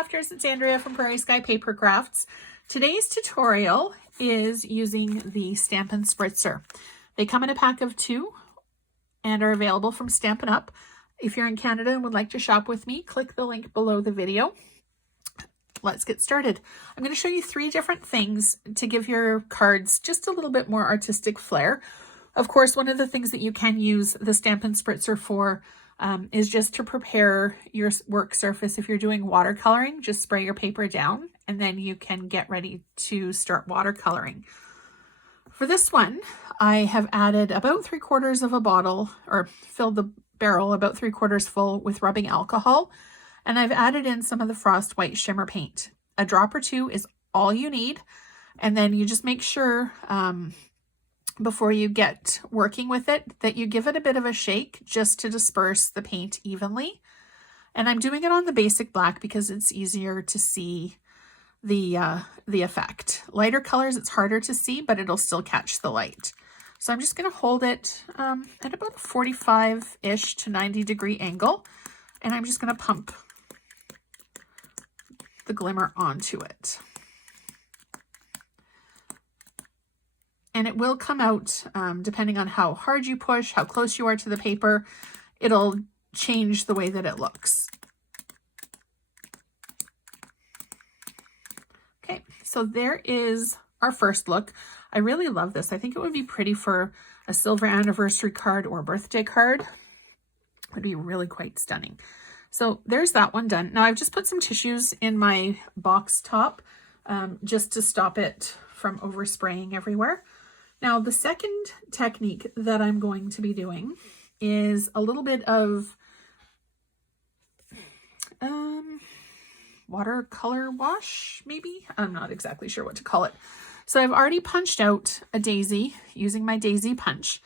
crafters, it's Andrea from Prairie Sky Paper Crafts. Today's tutorial is using the Stampin Spritzer. They come in a pack of 2 and are available from Stampin' Up. If you're in Canada and would like to shop with me, click the link below the video. Let's get started. I'm going to show you 3 different things to give your cards just a little bit more artistic flair. Of course, one of the things that you can use the Stampin' Spritzer for is just to prepare your work surface. If you're doing watercoloring, just spray your paper down and then you can get ready to start watercoloring. For this one, I have added about 3/4 of a bottle, or filled the barrel about 3/4 full with rubbing alcohol. And I've added in some of the Frost White Shimmer paint. A drop or 2 is all you need. And then you just make sure before you get working with it that you give it a bit of a shake just to disperse the paint evenly. And I'm doing it on the basic black because it's easier to see the effect. Lighter colors, it's harder to see, but it'll still catch the light. So I'm just going to hold it at about a 45-ish to 90-degree angle. And I'm just going to pump the glimmer onto it. And it will come out, depending on how hard you push, how close you are to the paper, it'll change the way that it looks. Okay, so there is our first look. I really love this. I think it would be pretty for a silver anniversary card or birthday card. It would be really quite stunning. So there's that one done. Now I've just put some tissues in my box top just to stop it from overspraying everywhere. Now the second technique that I'm going to be doing is a little bit of watercolor wash, maybe? I'm not exactly sure what to call it. So I've already punched out a daisy using my daisy punch,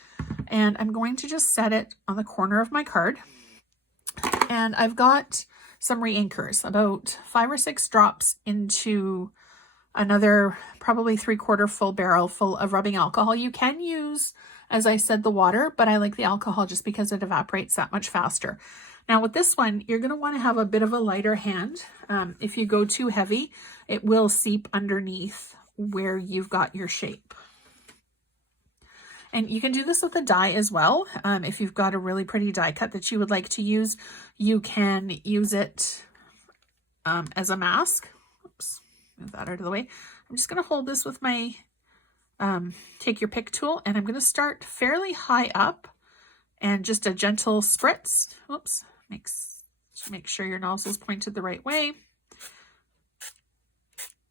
and I'm going to just set it on the corner of my card. And I've got some re-inkers, about 5 or 6 drops into another probably 3/4 full barrel full of rubbing alcohol. You can use, as I said, the water, but I like the alcohol just because it evaporates that much faster. Now with this one, you're going to want to have a bit of a lighter hand. If you go too heavy, it will seep underneath where you've got your shape. And you can do this with a die as well. If you've got a really pretty die cut that you would like to use, you can use it as a mask. Oops, move that out of the way. I'm just going to hold this with my take your pick tool, and I'm going to start fairly high up and just a gentle spritz. Oops, make sure your nozzle is pointed the right way.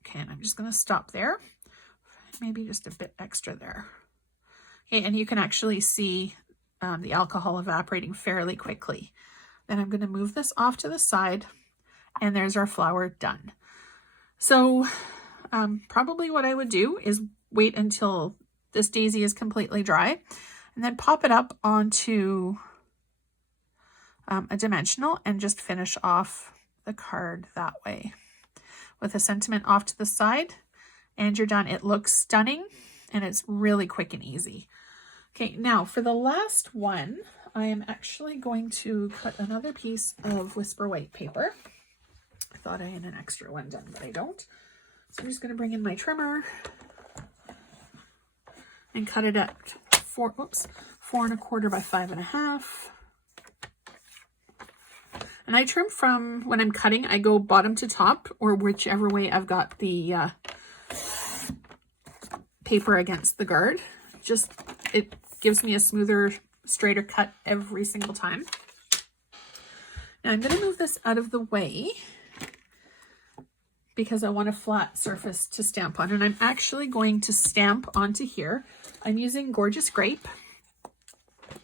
Okay, and I'm just going to stop there. Maybe just a bit extra there. Okay, and you can actually see the alcohol evaporating fairly quickly. Then I'm going to move this off to the side, and there's our flower done. So probably what I would do is wait until this daisy is completely dry, and then pop it up onto a dimensional and just finish off the card that way. With a sentiment off to the side, and you're done. It looks stunning, and it's really quick and easy. Okay, now for the last one, I am actually going to cut another piece of Whisper White paper. I thought I had an extra one done, but I don't. So I'm just going to bring in my trimmer and cut it at 4 1/4 by 5.5. And I trim from, when I'm cutting, I go bottom to top, or whichever way I've got the paper against the guard. Just, it gives me a smoother, straighter cut every single time. Now I'm going to move this out of the way because I want a flat surface to stamp on, and I'm actually going to stamp onto here. I'm using Gorgeous Grape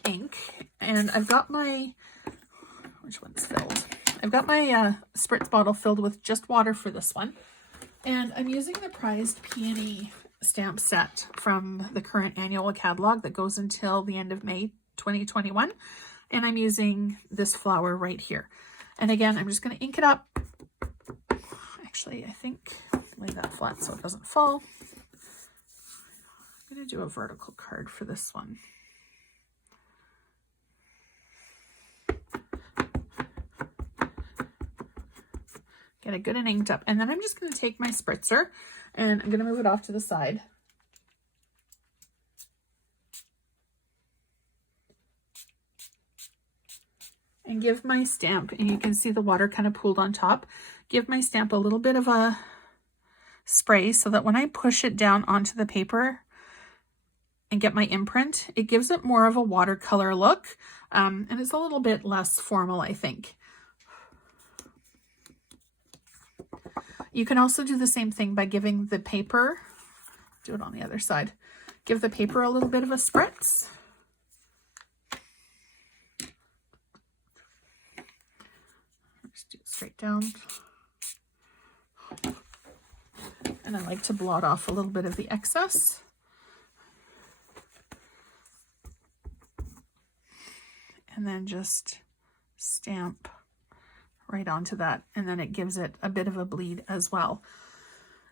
ink, and I've got my, which one's filled? I've got my spritz bottle filled with just water for this one, and I'm using the Prized Peony stamp set from the current annual catalog that goes until the end of May 2021, and I'm using this flower right here. And again, I'm just going to ink it up. Actually, I think lay that flat so it doesn't fall. I'm going to do a vertical card for this one. Get it good and inked up. And then I'm just going to take my spritzer and I'm going to move it off to the side. And give my stamp, and you can see the water kind of pooled on top, give my stamp a little bit of a spray so that when I push it down onto the paper and get my imprint, it gives it more of a watercolor look, and it's a little bit less formal, I think. You can also do the same thing by giving the paper, do it on the other side, give the paper a little bit of a spritz. Just do it straight down. And I like to blot off a little bit of the excess. And then just stamp right onto that. And then it gives it a bit of a bleed as well.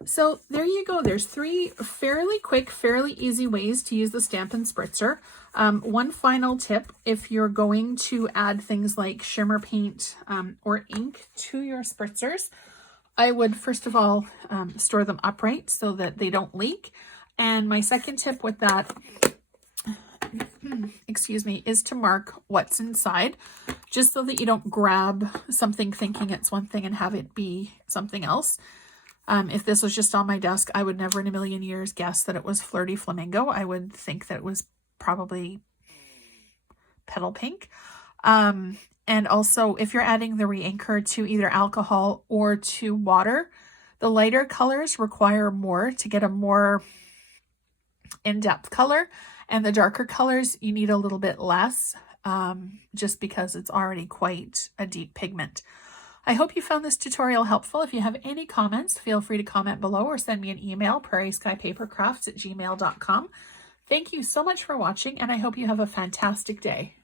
So there you go. There's 3 fairly quick, fairly easy ways to use the Stampin' Spritzer. One final tip, if you're going to add things like shimmer paint or ink to your spritzers, I would first of all store them upright so that they don't leak. And my second tip with that, excuse me, is to mark what's inside, just so that you don't grab something thinking it's one thing and have it be something else. If this was just on my desk, I would never in a million years guess that it was Flirty Flamingo. I would think that it was probably Petal Pink. And also, if you're adding the re-inker to either alcohol or to water, the lighter colors require more to get a more in-depth color, and the darker colors, you need a little bit less, just because it's already quite a deep pigment. I hope you found this tutorial helpful. If you have any comments, feel free to comment below or send me an email, prairieskypapercrafts@gmail.com. Thank you so much for watching, and I hope you have a fantastic day.